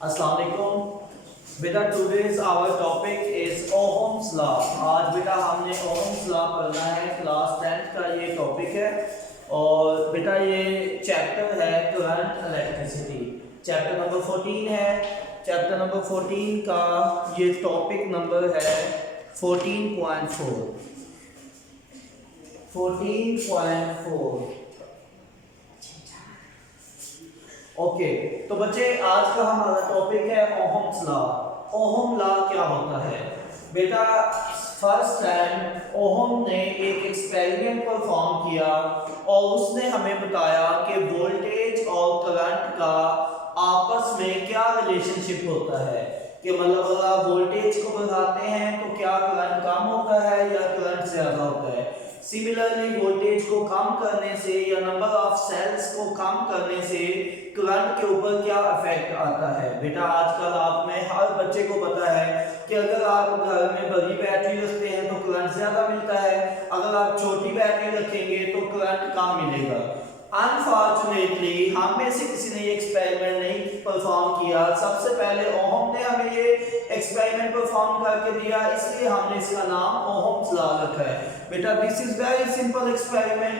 अस्सलाम वालेकुम बेटा। Today's our topic is Ohm's law. आज बेटा हमने ओहम्स लॉ पढ़ना है। क्लास 10th का ये टॉपिक है और बेटा ये चैप्टर है करंट इलेक्ट्रिसिटी। चैप्टर नंबर 14 है। चैप्टर नंबर 14 का ये टॉपिक नंबर है 14.4। 14.4 ओके तो बच्चे आज का हमारा टॉपिक है ओहम्स लॉ। ओहम लॉ क्या होता है बेटा? फर्स्ट टाइम ओहम ने एक एक्सपेरिमेंट परफॉर्म किया और उसने हमें बताया कि वोल्टेज और करंट का आपस में क्या रिलेशनशिप होता है। कि मतलब अगर आप वोल्टेज को बढ़ाते हैं तो क्या करंट कम होता है या करंट ज्यादा होता है। सिमिलरली वोल्टेज को कम करने से या नंबर ऑफ सेल्स को कम करने से करंट के ऊपर क्या इफेक्ट आता है। बेटा आजकल आप में हर बच्चे को पता है कि अगर आप घर में बड़ी बैटरी रखते हैं तो करंट ज्यादा मिलता है, अगर आप छोटी बैटरी रखेंगे तो करंट कम मिलेगा। अनफॉर्चुनेटली हम में से किसी ने ये एक्सपेरिमेंट नहीं परफॉर्म किया। सबसे पहले ओहम ने हमें ये एक्सपेरिमेंट परफॉर्म करके दिया, इसलिए हमने इसका नाम ओहम्स लॉ रखा है। बेटा this is very simple experiment.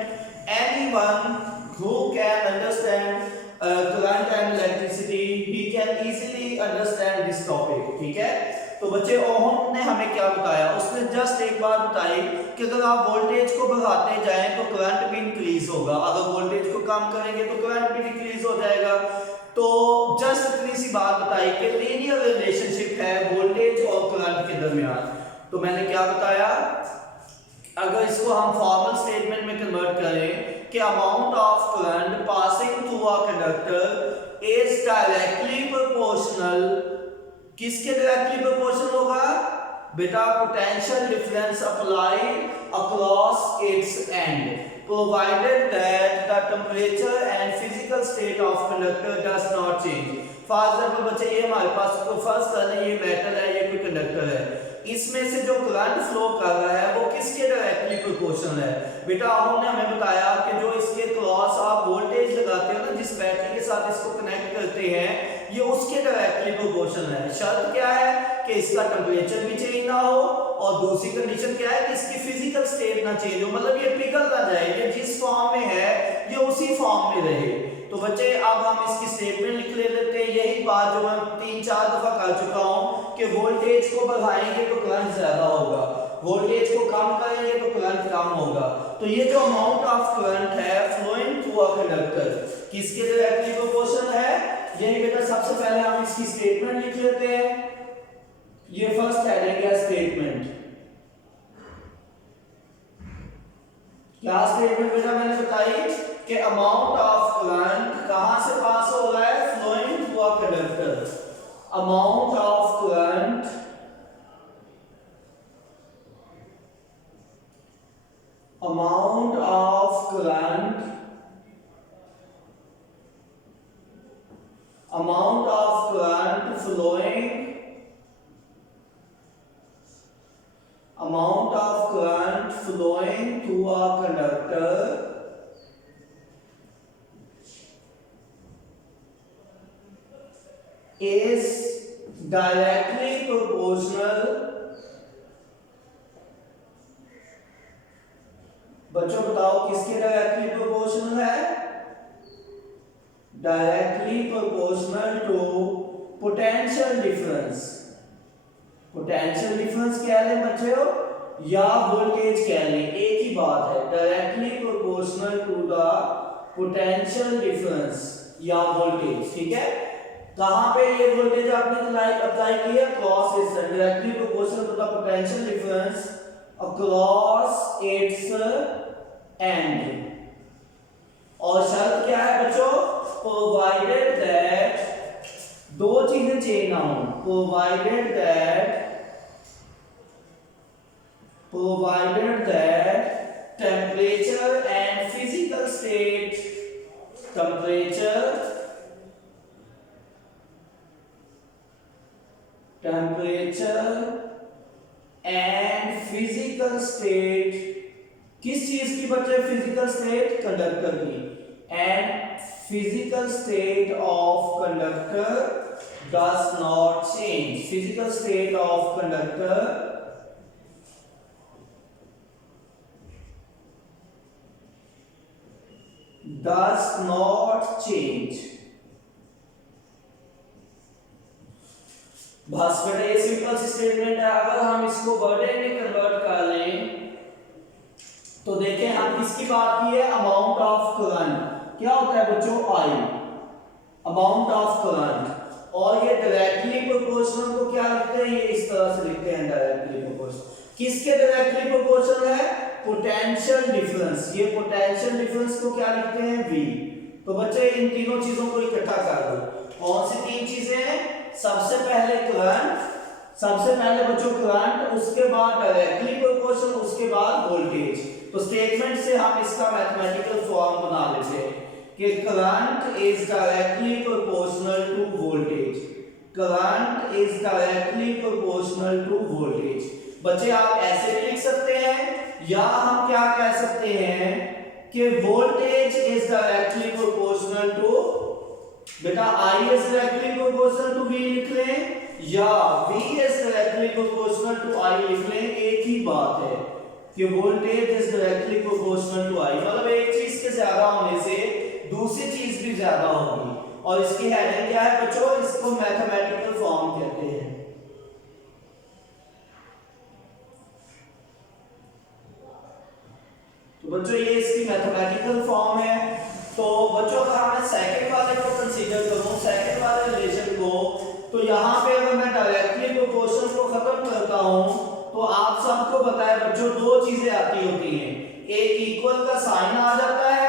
Anyone who can understand current and electricity he can easily understand this topic। ठीक है, तो बच्चे ओहम ने हमें क्या बताया? उसने जस्ट एक बात बताई कि अगर आप वोल्टेज को बढ़ाते जाएं तो करंट भी इंक्रीज होगा, अगर वोल्टेज को कम करेंगे तो करंट भी डिक्रीज हो जाएगा। तो जस्ट इतनी सी बात बताई कि लीनियर रिलेशनशिप है वोल्टेज और करंट के दरमियान। तो मैंने क्या बताया, अगर इसको हम फॉर्मल स्टेटमेंट में कन्वर्ट करें कि amount of current passing through a conductor is directly proportional. किसके डायरेक्टली प्रोपोर्शनल होगा बेटा? Potential difference applied across its and provided that the temperature and physical state of conductor does not change. For example बच्चे ये हमारे पास तो first कर लें, ये मेटल है, ये कोई कंडक्टर है, इसमें से जो करंट फ्लो कर रहा है वो किसके डायरेक्टली प्रोपोर्शनल है। बेटा हमने हमें बताया कि जो इसके क्रॉस आप वोल्टेज लगाते हो ना, जिस बैटरी के साथ इसको कनेक्ट करते हैं, ये उसके डायरेक्टली प्रोपोर्शनल है। शर्त क्या है कि इसका टेंपरेचर भी चेंज ना हो और दूसरी कंडीशन क्या है कि इसकी फिजिकल स्टेट ना चेंज हो, मतलब ये पिघल ना जाए, ये जिस फॉर्म में है ये उसी फॉर्म में रहे। तो बच्चे अब हम इसकी स्टेटमेंट लिख लेते हैं। यही बात जो मैं 3-4 दफा कर चुका हूं कि वोल्टेज को बढ़ाएंगे तो करंट ज्यादा होगा, वोल्टेज को कम करेंगे तो करंट कम होगा। तो ये जो अमाउंट ऑफ करंट है फ्लोइंग थ्रू अ कंडक्टर किसके डायरेक्टली प्रोपोर्शनल है? यही बेटा सबसे पहले हम इसकी स्टेटमेंट लिख लेते हैं। ये फर्स्ट हेडिंग है स्टेटमेंट। क्या स्टेटमेंट बेटा मैंने बताई कि अमाउंट ऑफ करंट कहां से पास हो रहा है? Flowing through a conductor. Amount of current amount of current flowing through a conductor is directly proportional। बच्चों बताओ किसके डायरेक्टली प्रोपोर्शनल है? Directly proportional to potential difference. Potential difference कह लें बच्चों या वोल्टेज कह लें, एक ही बात है। Directly proportional to the potential difference या वोल्टेज। ठीक है, कहां पे ये वोल्टेज आपने अप्लाई किया? Cross it's directly proportional to the potential difference across its end. और शर्त क्या है बच्चों? प्रोवाइडेड दैट दो चीजें चेंज ना हो। Provided that temperature and physical state, temperature and physical state. किस चीज की बच्चे? फिजिकल स्टेट कंडक्टर की। And physical state of conductor does not change. Physical state of conductor does not change. बस बेटा ये सिंपल सी स्टेटमेंट है। अगर हम इसको वर्ड में कन्वर्ट कर लें तो देखें, हम किसकी बात की है, अमाउंट ऑफ करंट। क्या होता है बच्चों, आई, अमाउंट ऑफ करंट। और ये डायरेक्टली प्रोपोर्शनल को क्या लिखते हैं, ये इस तरह से लिखते हैं डायरेक्टली प्रोपोर्शनल। किसके डायरेक्टली प्रोपोर्शनल है, पोटेंशियल डिफरेंस। ये पोटेंशियल डिफरेंस को क्या लिखते हैं, V। तो बच्चे इन तीनों चीजों को इकट्ठा कर दो। कौन सी तीन चीजें हैं, सबसे पहले करंट, सबसे पहले बच्चों करंट, उसके बाद डायरेक्टली प्रोपोर्शनल, उसके बाद वोल्टेज। तो स्टेटमेंट से हम इसका मैथमेटिकल फॉर्म बना लेते हैं कि current is directly proportional to voltage. Current is directly proportional to voltage. बच्चे आप ऐसे भी लिख सकते हैं, या हम क्या कह सकते हैं कि voltage is directly proportional to, बेटा I is directly proportional to V लिख लें, या V is directly proportional to I लिख लें। एक ही बात है कि voltage is directly proportional to I। मतलब एक चीज के ज्यादा होने से दूसरी चीज भी ज्यादा होगी। और इसकी हेडिंग क्या है बच्चों, इसको मैथमेटिकल फॉर्म कहते हैं। तो बच्चों ये इसकी मैथमेटिकल फॉर्म है। तो बच्चों अगर मैं सेकंड वाले को कंसीडर करूं, सेकंड वाले रिलेशन को, तो यहाँ पे अगर मैं डायरेक्टली प्रोपोर्शनल को खत्म करता हूं तो आप सबको पता है बच्चों दो चीजें आती होती हैं, एक इक्वल का साइन आ जाता है,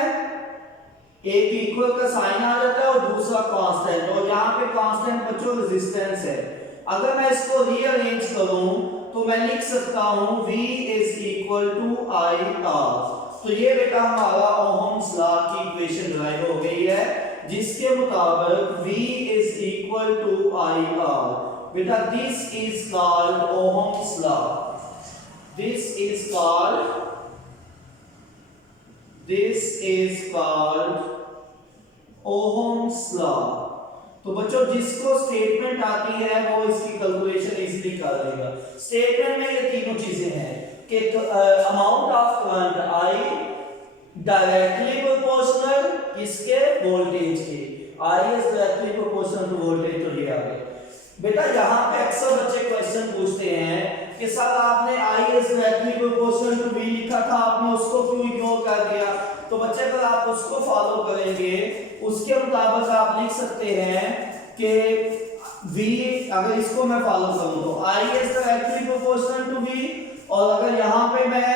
एक इक्वल का साइन आ जाता है, और दूसरा कांस्टेंट। और यहाँ पे कांस्टेंट बच्चों रेजिस्टेंस है। अगर मैं इसको रीअरेंज करूं तो मैं लिख सकता हूं V is equal to IR। तो ये बेटा हमारा ओहम्स लॉ की इक्वेशन डिराइव हो गई है, जिसके मुताबिक V is equal to IR। बेटा this is called Ohm's law. This is called Ohm's law. तो बच्चों जिसको स्टेटमेंट आती है वो इसकी कैलकुलेशन इजीली कर लेगा। स्टेटमेंट में ये तीनों चीजें हैं कि amount of current I directly proportional किसके, वोल्टेज के। I is directly proportional to voltage. तो ये आ गया बेटा। यहाँ पे अक्सर बच्चे क्वेश्चन पूछते हैं कि सर आपने I is directly proportional to V लिखा था, आपने उसको क्यों इग्नोर कर दिया। तो बच्चे अगर आप उसको फॉलो करेंगे, उसके मुताबिक आप लिख सकते हैं कि V, अगर इसको मैं फॉलो करूं तो I is directly proportional to V, और अगर यहाँ पे मैं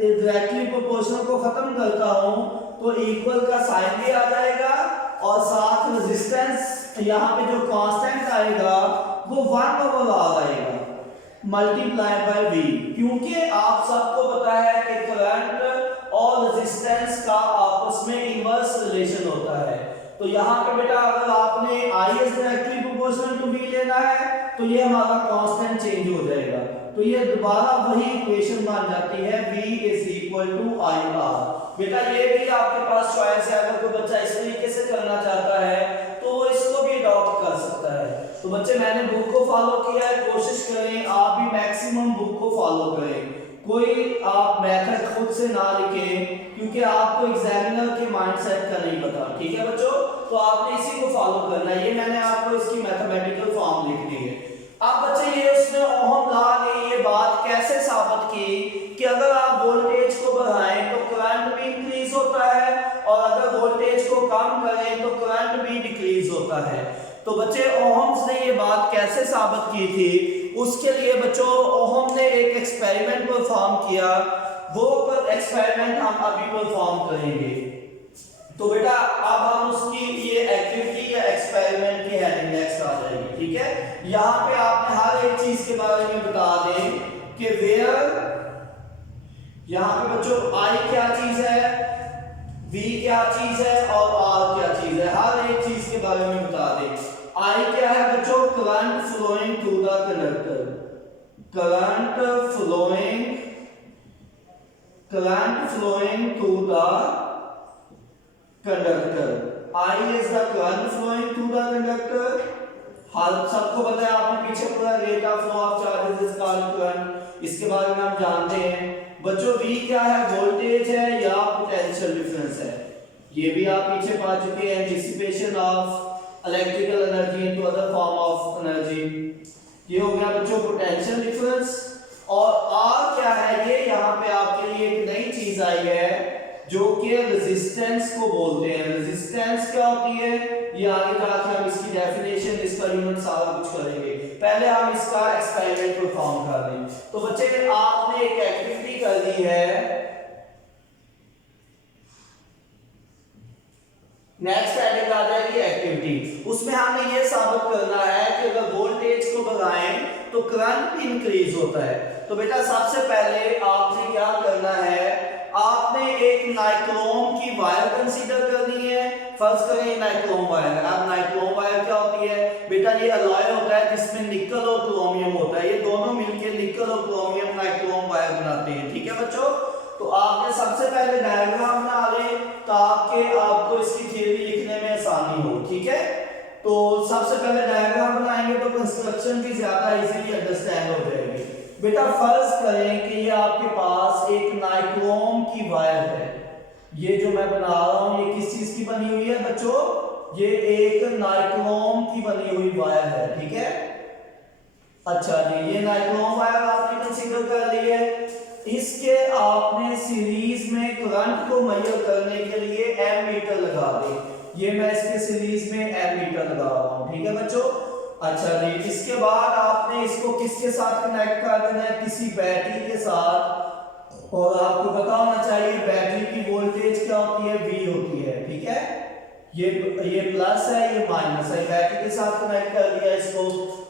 डायरेक्टली प्रोपोर्शनल को खत्म करता हूं तो इक्वल का साइन भी आ जाएगा, और साथ रेजिस्टेंस यहाँ पे जो कांस्टेंट आएगा वो 1/R आएगा मल्टीप्लाई बाय V। क्योंकि आप सबको पता है कि करंट और रेजिस्टेंस का आपस में इनवर्स रिलेशन होता है। तो यहाँ पे बेटा अगर आपने I is directly proportional to V लेना है तो ये हमारा कांस्टेंट चेंज हो जाएगा। तो ये दोबारा वही इक्वेशन बन जाती है V is equal to IR। बेटा ये भी आपके पास चॉइस है, अगर कोई बच्चा इस तरीके से करना चाहता है तो वो इसको भी अडॉप्ट कर सकता है। तो बच्चे मैंने बुक को फॉलो किया है, कोशिश करें आप भी मैक्सिमम बुक को फॉलो करें, कोई आप मेथड खुद से ना लिखें, क्योंकि आपको एग्जामिनर के माइंडसेट का नहीं पता। ठीक है बच्चों, तो आपने इसी को फॉलो करना है। ये मैंने आपको इसकी मैथमेटिकल फॉर्म लिख दी है। अब बच्चे ये उसने ओहम लॉ ने ये बात कैसे साबित की कि अगर आप वोल्टेज को बढ़ाएं तो करंट भी इंक्रीज होता है, और अगर वोल्टेज को कम करें तो करंट भी डिक्रीज होता है। तो बच्चे ओहम्स ने ये बात कैसे साबित की थी, उसके लिए बच्चों ओहम ने एक एक्सपेरिमेंट परफॉर्म किया। वो एक्सपेरिमेंट हम अभी परफॉर्म करेंगे। तो बेटा अब हम उसकी ये एक्टिविटी या एक्सपेरिमेंट की हेडिंग नेक्स्ट आ जाएगी। ठीक है, यहाँ पे आपने हर एक चीज के बारे में बता दें कि वेयर, यहाँ पे बच्चों I क्या चीज है, V क्या चीज है, और R क्या चीज है, हर एक चीज के बारे में बता दें। I क्या है बच्चों, current flowing through the conductor, current flowing through the conductor. I is the current flowing through the conductor. हाल सबको पता है, आपने पीछे पूरा rate of flow of charges is called current, इसके बारे में हम जानते हैं बच्चों। V क्या है, वोल्टेज है या पोटेंशियल डिफरेंस है, ये भी आप पीछे पा चुके हैं। Dissipation of electrical energy into other form of energy, ये हो गया बच्चों पोटेंशियल डिफरेंस। और R क्या है, ये यहाँ पे आपके लिए एक नई चीज आई है जो कि रेजिस्टेंस को बोलते हैं। रेजिस्टेंस क्या होती है, ये आगे जाके हम इसकी डेफिनेशन, इसका यूनिट सारा कुछ करेंगे। पहले हम इसका एक्सपेरिमेंट परफॉर्म कर लें। तो बच्चे आपने एक एक्टिविटी कर दी है, नेक्स्ट हेडिंग आ जाएगी एक्टिविटी। उसमें हमने ये साबित करना है कि अगर वोल्टेज को बढ़ाएं तो करंट भी इंक्रीज होता है। तो बेटा सबसे पहले आपने क्या करना है, आपने एक नाइक्रोम की वायर कंसीडर करनी है। फर्स्ट करें नाइक्रोम वायर। अब नाइक्रोम वायर क्या होती है बेटा, ये अलॉय होता है जिसमें निकल और क्रोमियम होता है, ये दोनों मिलकर निकल और क्रोमियम नाइक्रोम वायर बनाते हैं। ठीक है बच्चों, तो आपने सबसे पहले डायग्राम बना ले ताकि आपको इसकी थ्योरी लिखने में आसानी हो। ठीक है, तो सबसे पहले डायग्राम बनाएंगे तो कंस्ट्रक्शन भी ज्यादा इजीली अंडरस्टैंड हो जाएगी। बेटा फर्ज करें कि ये आपके पास एक नाइक्रोम की वायर है, ये जो मैं बना रहा हूं ये किस चीज की बनी हुई है बच्चों, ये एक नाइक्रोम की बनी हुई वायर है। ठीक है, अच्छा जी, ये नाइक्रोम वायर आपने कंसीडर कर ली है। इसके आपने सीरीज में करंट को मेजर करने के लिए एमीटर लगा दे, ये मैं इसके सीरीज में एमीटर लगा रहा हूं। ठीक है बच्चों, अच्छा जी, इसके बाद आपने इसको किसके साथ कनेक्ट कर देना है, किसी बैटरी के साथ। और आपको पता होना चाहिए बैटरी की वोल्टेज क्या होती है, V होती है। ठीक है, ये प्लस है, ये माइनस है, बैटरी के साथ कनेक्ट कर दिया इसको।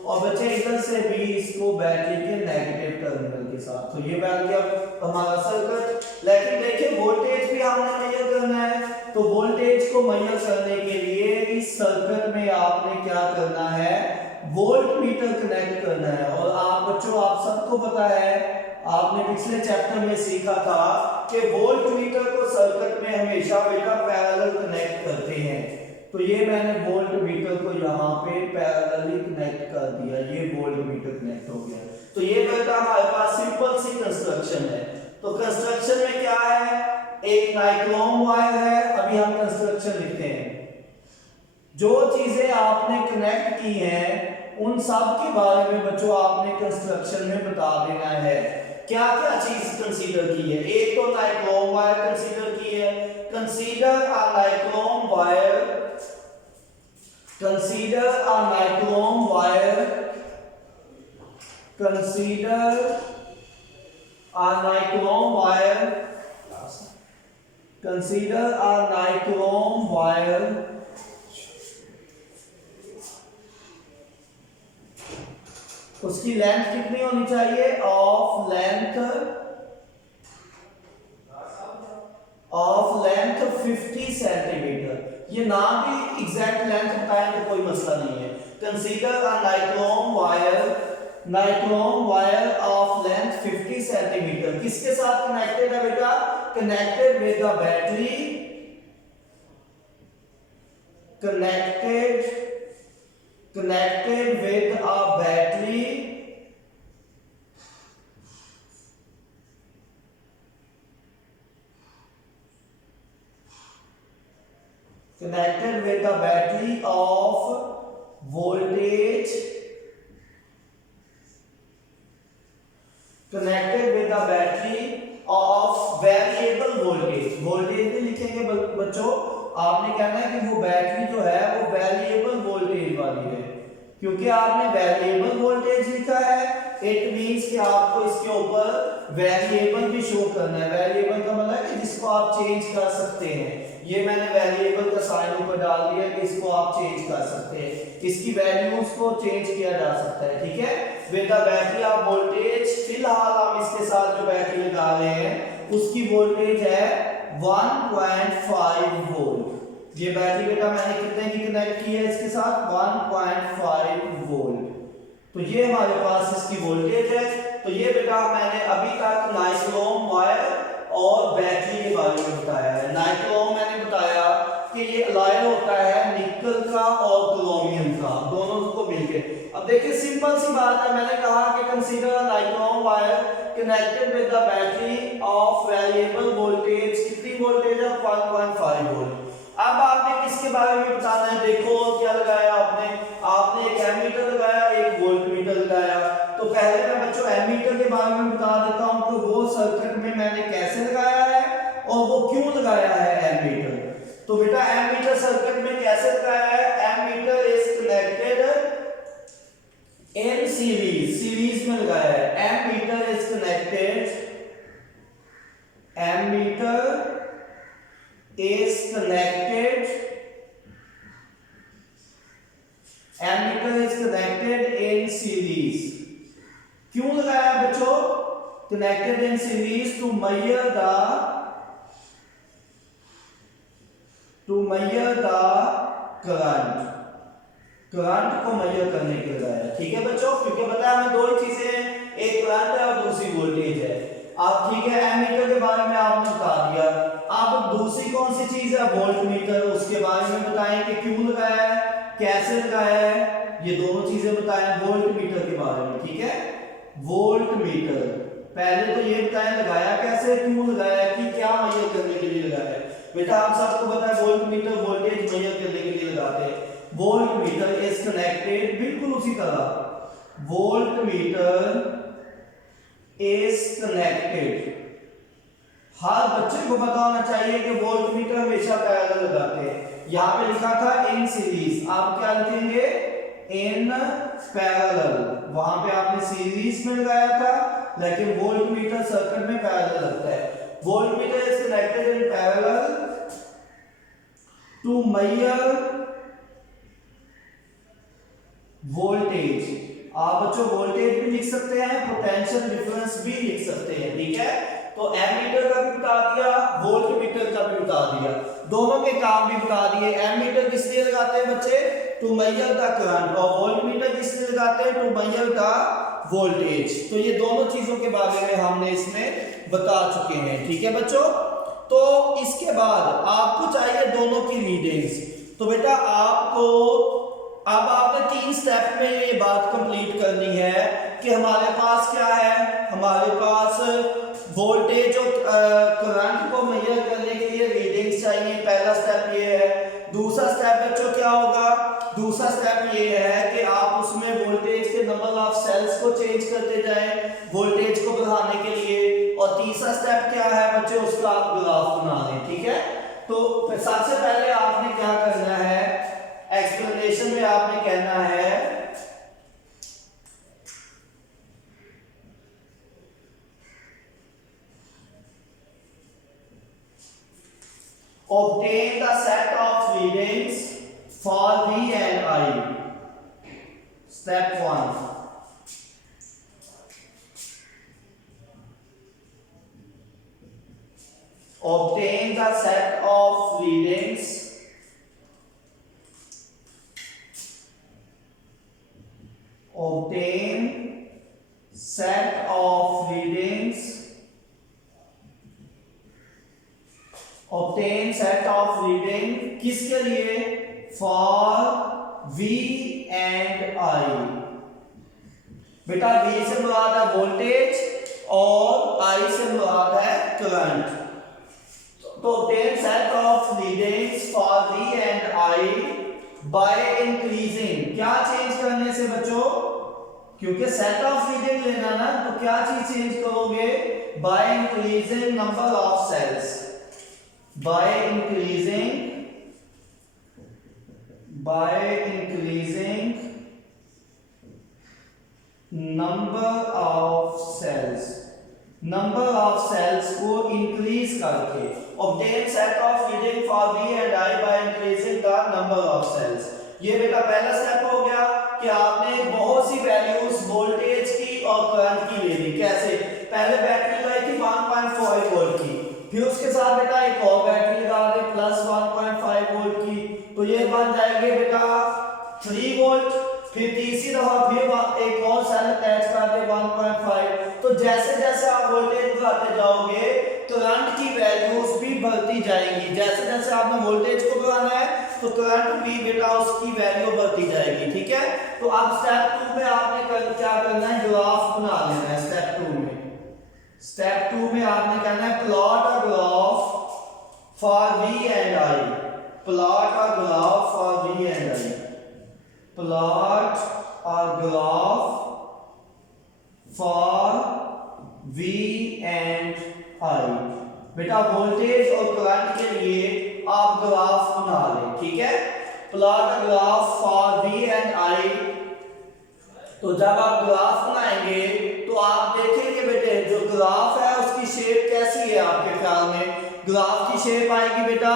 और बच्चे इधर से भी इसको बैटरी के नेगेटिव टर्मिनल के साथ, तो ये बैठ गया हमारा सर्किट। लेकिन देखिए वोल्टेज भी हमने मेजर करना है, तो वोल्टेज को मेजर करने के लिए इस सर्किट में आपने क्या करना है, वोल्ट मीटर कनेक्ट करना है। और आप बच्चों आप सबको पता है, आपने पिछले चैप्टर में सीखा था कि वोल्ट मीटर को सर्किट में हमेशा बेटा पैरेलल कनेक्ट करते हैं। तो ये मैंने वोल्ट मीटर को यहाँ पे पैरेलली कनेक्ट कर दिया, ये वोल्ट मीटर कनेक्ट हो गया। तो ये बेटा हमारे पास सिंपल सी कंस्ट्रक्शन है। तो कंस्ट्रक्शन में क्या है, एक नाइक्रोम वायर है। अभी हम कंस्ट्रक्शन लिखते हैं, जो चीजें आपने कनेक्ट की हैं उन सब के बारे में बच्चों आपने कंस्ट्रक्शन में बता देना है। क्या क्या चीज कंसीडर की है, एक तो नाइक्रोम वायर कंसीडर की है। Consider a nichrome wire, consider a nichrome wire, consider a nichrome wire, consider a nichrome wire. उसकी लेंथ कितनी होनी चाहिए, ऑफ लेंथ 50 सेंटीमीटर। ये ना भी एग्जैक्ट लेंथ बताएं तो कोई मसला नहीं है। Consider a nichrome wire of length 50 centimetre. किसके साथ कनेक्टेड है बेटा, connected with the battery, connected with a battery of voltage, connected with a battery of variable voltage। Voltage भी लिखेंगे बच्चों, आपने कहना है कि वो बैटरी जो है वो वेरिएबल वोल्टेज वाली है। क्योंकि आपने वेरिएबल वोल्टेज लिखा है, इट मींस कि आपको इसके ऊपर वेरिएबल भी शो करना है। वेरिएबल का मतलब है कि जिसको आप चेंज कर सकते हैं। ये मैंने वेरिएबल का साइन ऊपर डाल दिया कि इसको आप चेंज कर सकते हैं, इसकी वैल्यूज को चेंज किया जा सकता है। ठीक है, with the battery of voltage. फिलहाल हम इसके साथ जो बैटरी लगा रहे हैं उसकी वोल्टेज है 1.5 वोल्ट। ये बैटरी बेटा मैंने कितने की कनेक्ट की है इसके साथ, 1.5 वोल्ट। तो ये हमारे पास इसकी वोल्टेज है। तो ये बेटा मैंने अभी तक नाइक्रोम वायर और बैटरी के बारे में बताया है। नाइक्रोम मैंने बताया कि कि ये अलॉय होता है निकल का और क्रोमियम का, दोनों को मिलके। अब देखिए सिंपल सी बात है, मैंने कहा कि consider a nichrome wire connected with the battery of variable voltage, कितनी वोल्टेज है 1.5 वोल्ट। अब आपने किसके बारे में बताना है, देखो क्या लगाया आपने एक एमीटर लगाया, एक वोल्टमीटर लगाया। तो पहले मैं बच्चों एमीटर के बारे में बता देता हूं कि वो सर्किट में मैंने कैसे लगाया है और वो क्यों लगाया है एमीटर। तो बेटा एमीटर सर्किट में कैसे लगाया है, ammeter is connected in series में लगाया है। Ammeter is connected in series. क्यों लगाया बच्चों connected in series, to measure the current को मेजर करने के लिए लगाया। ठीक है बच्चों, क्योंकि बताया हमें दो ही चीजें हैं, एक करंट है और दूसरी वोल्टेज है। आप ठीक है एमीटर के बारे में आपने बता दिया। अब दूसरी कौन सी चीज है, वोल्टमीटर, उसके बारे में बताएं कि क्यों लगाया है, कैसे लगाया है, ये दोनों चीजें बताएं वोल्टमीटर के बारे में। ठीक है, वोल्टमीटर पहले तो ये बताएं लगाया कैसे, क्यों लगाया, कि क्या मेजर करने के लिए लगाया है। बेटा आप सबको पता है वोल्टमीटर वोल्टेज मेजर करने के लिए लगाते हैं। वोल्टमीटर इज कनेक्टेड, बिल्कुल उसी तरह वोल्टमीटर इज कनेक्टेड। हर बच्चे को पता होना चाहिए कि वोल्टमीटर हमेशा पैरेलल लगाते हैं। यहां पे लिखा था इन सीरीज, आप क्या लिखेंगे इन पैरेलल। वहां पे आपने सीरीज में लगाया था, लेकिन वोल्टमीटर सर्किट में पैरेलल लगता है। Voltmeter is connected in parallel to measure voltage. आप बच्चों वोल्टेज भी लिख सकते हैं, पोटेंशियल डिफरेंस भी लिख सकते हैं। ठीक है, तो एमीटर का भी बता दिया, वोल्टमीटर का भी बता दिया, दोनों के काम भी बता दिए। एमीटर किस लिए लगाते हैं बच्चे, टू मेजर द करंट, और वोल्टमीटर किस लिए लगाते हैं, टू मेजर द वोल्टेज। तो ये दोनों चीजों के बारे में हमने इसमें बता चुके हैं। ठीक है बच्चों, तो इसके बाद आपको चाहिए दोनों की रीडिंग्स। तो बेटा आपको अब आपने 3 स्टेप में ये बात कंप्लीट करनी है कि हमारे पास क्या है, हमारे पास वोल्टेज और करंट को मेजर करने के लिए रीडिंग्स चाहिए। पहला स्टेप ये है। दूसरा स्टेप बच्चों क्या होगा, दूसरा स्टेप ये है कि आप उसमें वोल्टेज के नंबर ऑफ सेल्स को चेंज करते जाएं वोल्टेज को बढ़ाने के लिए। और तीसरा स्टेप क्या है बच्चों, उसका आप ग्राफ बना लें। ठीक है, तो सबसे पहले आपने क्या करना है, एक्सप्लेनेशन में आपने कहना है obtain the set of readings for V and I. Step 1. Obtain the set of readings obtain set of reading किसके लिए, for V and I। बेटा V से मुराद है वोल्टेज और I से मुराद है करंट। तो obtain set of readings for V and I by increasing, क्या चेंज करने से बच्चों, क्योंकि सेट ऑफ रीडिंग लेना ना, तो क्या चीज चेंज करोगे, by increasing number of cells, by increasing number of cells को increase करके। obtain set of reading for V and I by increasing the number of cells। ये बेटा पहला स्टेप हो गया कि आपने बहुत सी वैल्यूज वोल्टेज की और करंट की ले ली। कैसे, पहले बैटरी लगाई थी 1.5 वोल्ट की, फिर उसके साथ बेटा एक और बैटरी लगा दे प्लस 1.5 वोल्ट की, तो ये बन जाएंगे बेटा 3 वोल्ट। फिर तीसरी दफा फिर एक और सेल अटैच कर दे 1.5। तो जैसे जैसे आप वोल्टेज बढ़ाते जाओगे करंट की वैल्यूज भी बढ़ती जाएंगी। जैसे जैसे आपने वोल्टेज को बढ़ाना है तो करंट भी बेटा उसकी वैल्यू बढ़ती जाएगी, ठीक है। तो अब स्टेप 2 में आपने क्या करना है, ग्राफ बना लेना है। स्टेप 2 में आपने कहना है plot a graph for V and I, plot a graph for V and I, plot a graph for V and I। बेटा वोल्टेज और करंट के लिए आप ग्राफ बना लें, ठीक है। Plot a graph for V and I। तो जब आप ग्राफ बनाएंगे तो आप देखेंगे बेटे जो ग्राफ है उसकी शेप कैसी है आपके ख्याल में। ग्राफ की शेप आएगी बेटा,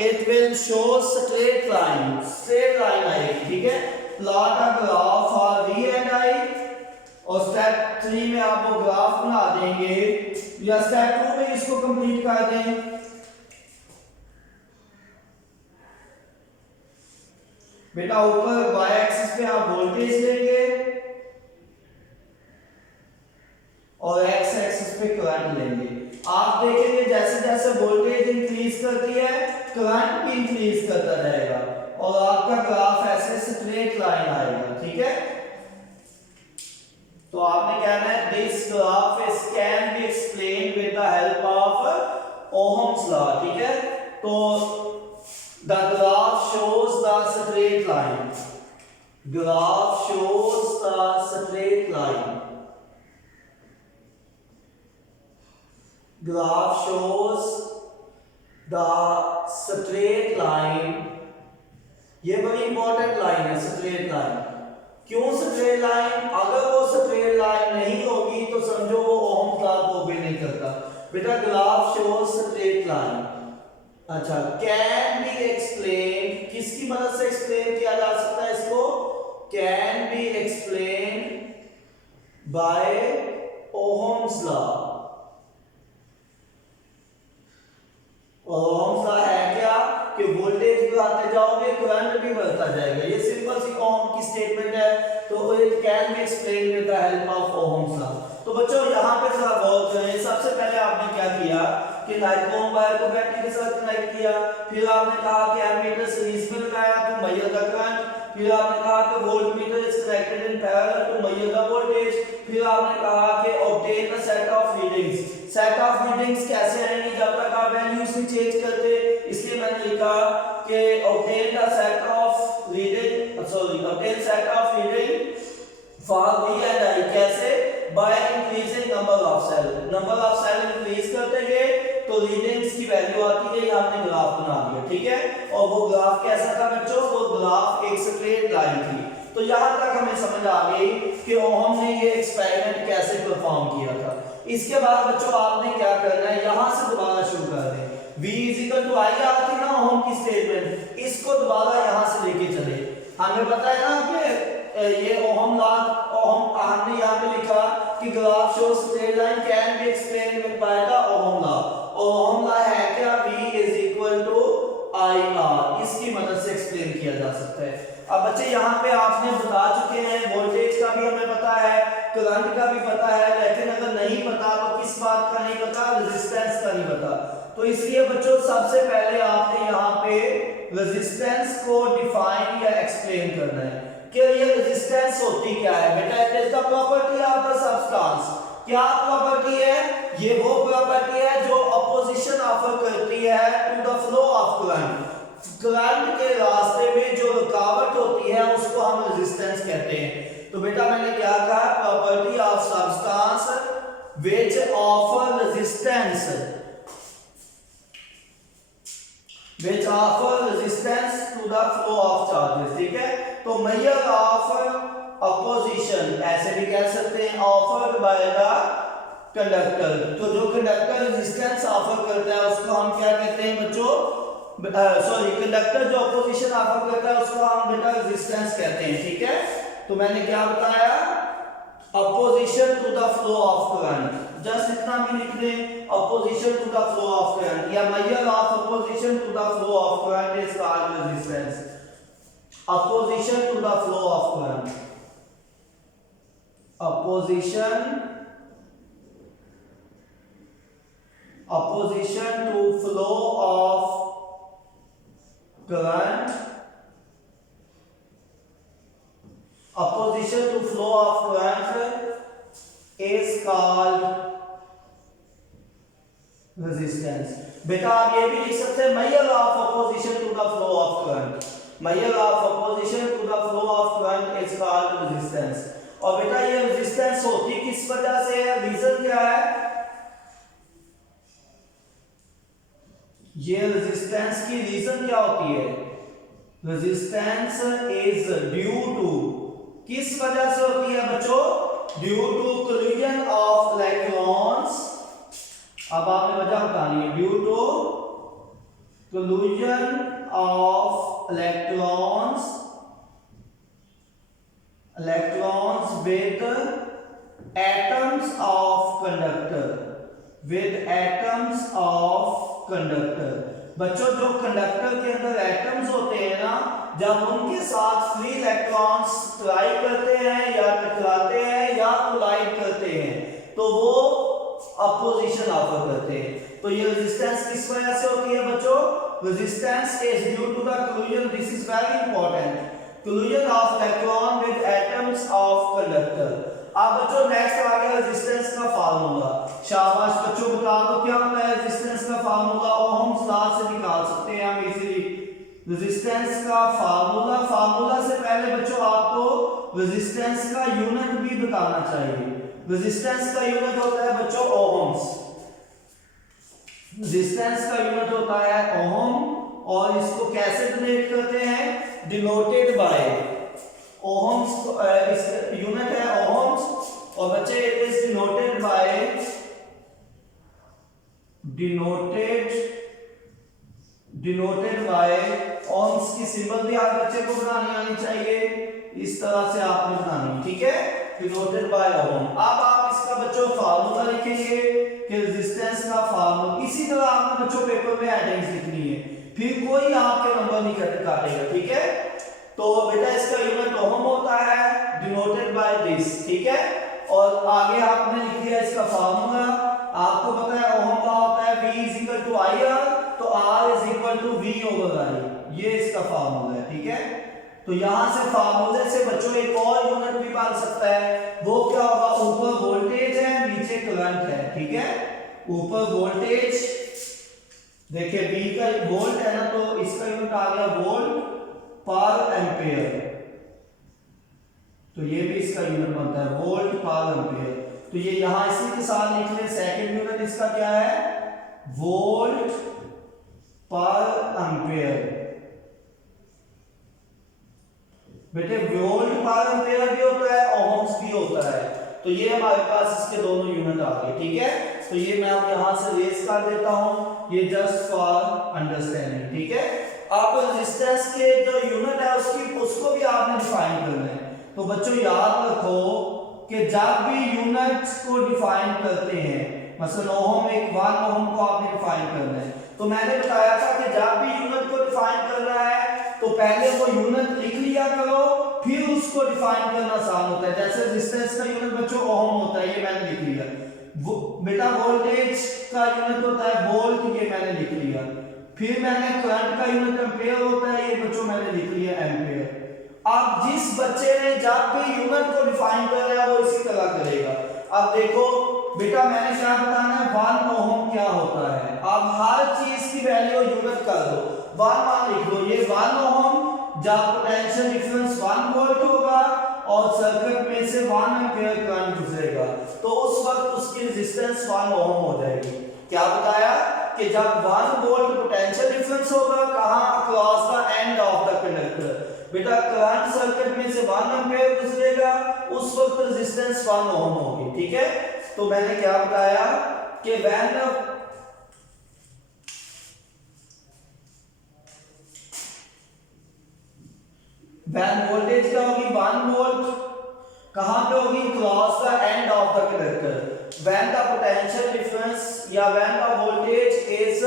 it will show straight line आएगी, ठीक है। Plot a graph for V and I, और स्टेप 3 में आप वो ग्राफ बना देंगे, या स्टेप 2 में इसको कंप्लीट कर दें। बेटा ऊपर y एक्सिस पे आप वोल्टेज लेंगे और x एक्सिस पे करंट लेंगे। आप देखेंगे जैसे जैसे वोल्टेज इंक्रीज करती है करंट भी इंक्रीज करता रहेगा और आपका ग्राफ ऐसे स्ट्रेट लाइन आएगा, ठीक है। तो आपने कहना है this graph is can be explained with the help of Ohm's law, ठीक है। तो the graph shows the straight line, graph shows the straight line, graph shows the straight line. ये बड़ी इंपॉर्टेंट लाइन है स्ट्रेट लाइन। क्यों straight line? अगर वो straight line नहीं होगी तो समझो वो ओहम्स लॉ को भी नहीं करता। बेटा ग्राफ शोज स्ट्रेट लाइन, अच्छा कैन बी एक्सप्लेन, किसकी मदद से एक्सप्लेन किया जा सकता है इसको? Can be explain by Ohm's law. Ohm's law है क्या कि वोल्टेज बढ़ाते जाओगे करंट भी बढ़ता जाएगा। ये सिंपल सी ओहम की स्टेटमेंट है, तो it can be explain with the help of Ohm's law. तो बच्चों यहाँ पे जरा गौर करें। सबसे पहले आपने क्या किया कि नाइट्रोन वायर को बैटरी के साथ कनेक्ट किया, फिर आपने कहा कि एमीटर सीरीज में लगाया टू मेजर द करंट, फिर आपने कहा कि voltmeter is connected in parallel to measure the voltage, फिर आपने कहा कि obtain the set of readings. Set of readings कैसे आएंगी जब तक आप वैल्यूज नहीं चेंज करते, इसलिए मैंने लिखा कि obtain the set of reading, sorry obtain set of reading for V and I। कैसे? By increasing number of cell, number of cell increase करते गए तो रीडिंग्स की वैल्यू आती गई। हमने ग्राफ बना दिया, ठीक है। और वो ग्राफ कैसा था बच्चों? वो ग्राफ एक स्ट्रेट लाइन थी। तो यहां तक हमें समझ आ गई कि ओहम ने ये एक्सपेरिमेंट कैसे परफॉर्म किया था। इसके बाद बच्चों आपने क्या करना है, यहां से दोबारा शुरू कर दें। V = I आती ना ओहम की स्टेटमेंट, इसको दोबारा यहां से लेके चले। हमें पता है ना कि ये ओहम लॉ, ओहम हमने यहाँ पे लिखा कि graph shows straight line can be explained with by the ohm law. Ohm law है क्या? V = IR, इसकी मदद से एक्सप्लेन किया जा सकता है। अब बच्चे यहाँ पे आपने बता चुके हैं वोल्टेज का भी हमें पता है, करंट का भी पता है, लेकिन अगर नहीं पता तो किस बात का नहीं पता? रेजिस्टेंस का नहीं पता। तो इसलिए बच्चों सबसे पहले आपने यहाँ पे रेजिस्टेंस को डिफाइन या एक्सप्लेन करना है कि ये रेजिस्टेंस होती क्या है। बेटा it is the property of the substance. क्या प्रॉपर्टी है? ये वो प्रॉपर्टी है जो अपोजिशन ऑफर करती है to the flow of current. Current के रास्ते में जो रुकावट होती है उसको हम रेजिस्टेंस कहते हैं। तो बेटा मैंने क्या कहा? Property of substance which offer resistance, which offer resistance to the flow of charges, ठीक है। तो measure of opposition ऐसे भी कह सकते हैं, offered by the conductor। तो जो कंडक्टर रेजिस्टेंस ऑफर करता है उसको हम क्या कहते हैं बच्चों? सॉरी कंडक्टर जो अपोजिशन ऑफर करता है उसको हम बेटा रेजिस्टेंस कहते हैं, ठीक है। तो मैंने क्या बताया? opposition to the flow of current, just इतना भी लिख दें, opposition to the flow of current या measure of opposition to the flow of current is called resistance। opposition to the flow of current, opposition opposition to flow of current, opposition to flow of current is called resistance. बेटा आप ये भी लिख सकते हैं Mayer law of opposition to the flow of current. Mayer law of opposition to the flow of current is called resistance. और बेटा ये रेजिस्टेंस होती किस वजह से है, रीजन क्या है? ये रेजिस्टेंस की रीजन क्या होती है? रेजिस्टेंस इज ड्यू टू, किस वजह से होती है बच्चों? Due to collision of electrons. अब आपने वजह बतानी है, due to collision of electrons with atoms of conductor, with atoms of conductor। बच्चों जो कंडक्टर के अंदर एटम्स होते हैं ना, जब उनके साथ फ्री इलेक्ट्रॉन्स ट्राई करते हैं या टकराते हैं या कोलाइड करते हैं तो वो अपोजिशन ऑफर करते हैं। तो ये रेजिस्टेंस किस वजह से होती है बच्चों? Resistance is due to the collision, this is very important, collision of electron with atoms of conductor। अब बच्चों नेक्स्ट आ गया रेजिस्टेंस का फार्मूला। शाबाश बच्चों, बता दो क्या होता है रेजिस्टेंस का फार्मूला? ओहम्स लॉ से निकाल सकते हैं हम इजीली रेजिस्टेंस का फार्मूला। फार्मूला से पहले बच्चों आपको रेजिस्टेंस का यूनिट भी बताना चाहिए। रेजिस्टेंस का यूनिट होता है बच्चों ओहम्स, रेजिस्टेंस का यूनिट होता है ओहम, और इसको कैसे डिनोट करते हैं? डिनोटेड बाय ओहम्स, इस यूनिट है ओहम्स, और बच्चे it is denoted by, denoted by ohms की सिंबल भी आप बच्चे को बनानी आनी चाहिए, इस तरह से आपने बनानी, ठीक है, डिनोटेड बाय ओहम। अब आप इसका बच्चों फार्मूला लिखेंगे कि रेजिस्टेंस का फार्मूला, इसी तरह आपने बच्चों पेपर में हेडिंग्स लिखनी है, फिर कोई आपके नंबर नहीं काटेगा, ठीक है। तो बेटा इसका यूनिट ओहम होता है, डिनोटेड बाय दिस, ठीक है। और आगे आपने लिख दिया इसका फार्मूला, आपको पता है ओहम का होता है V इक्वल टू IR, तो R is equal to V over I, ये इसका फार्मूला है, ठीक है। तो यहां से फार्मूले से बच्चों एक और यूनिट भी बन सकता है, वो क्या होगा? ऊपर वोल्टेज है, नीचे करंट है, ठीक है। ऊपर वोल्टेज देखिए V का वोल्ट है ना, तो इसका यूनिट आ गया वोल्ट पर एम्पियर, तो ये भी इसका यूनिट बनता है वोल्ट पर एम्पियर। तो ये यहां इसी के साथ लिख ले, सेकंड यूनिट इसका क्या है? वोल्ट पर एम्पियर। बेटे वोल्ट पर एम्पियर भी होता है, ओहम्स भी होता है, तो ये हमारे पास इसके दोनों यूनिट आ गए, ठीक है। तो ये मैं अब यहां से रेज कर देता हूं, ये जस्ट फॉर अंडरस्टैंडिंग, ठीक है। आप रेजिस्टेंस के जो यूनिट है उसको भी आपने डिफाइन करना है। तो बच्चों याद रखो कि जब भी यूनिट्स को डिफाइन करते हैं, मसलन ओहम, एक 1 ओहम को आपने डिफाइन करना है, तो मैंने बताया था कि जब भी यूनिट को डिफाइन करना है तो पहले वो यूनिट लिख लिया करो, फिर उसको डिफाइन करना आसान होता है। जैसे रेजिस्टेंस का यूनिट बच्चों ओहम होता है, ये मैंने लिख लिया। बेटा वोल्टेज का यूनिट होता है वोल्ट, ये मैंने लिख लिया। फिर मैंने करंट का यूनिट एम्पियर होता है, ये बच्चों मैंने लिख लिया एम्पियर। अब जिस बच्चे ने जब भी यूनिट को डिफाइन कर रहा है वो इसी तरह करेगा। अब देखो बेटा मैंने क्या बताना है, 1 ओहम क्या होता है। अब हर चीज की वैल्यू यूनिट कर दो, 1 लिख दो। ये 1 ओहम जब पोटेंशियल डिफरेंस 1 वोल्ट होगा और सर्किट में से 1 एम्पियर करंट गुजरेगा, तो उस वक्त उसकी रेजिस्टेंस 1 ओहम हो जाएगी। क्या बताया कि जब 1 वोल्ट पोटेंशियल डिफरेंस होगा, कहां? Across the end of the conductor. बेटा करंट सर्किट में से 1 एम्पियर गुजरेगा, उस वक्त रेजिस्टेंस 1 ओम होगी, ठीक है। तो मैंने क्या बताया कि व्हेन वोल्टेज क्या होगी? 1 वोल्ट, कहां पे होगी? Cross the end of the conductor. When the potential difference या when the voltage is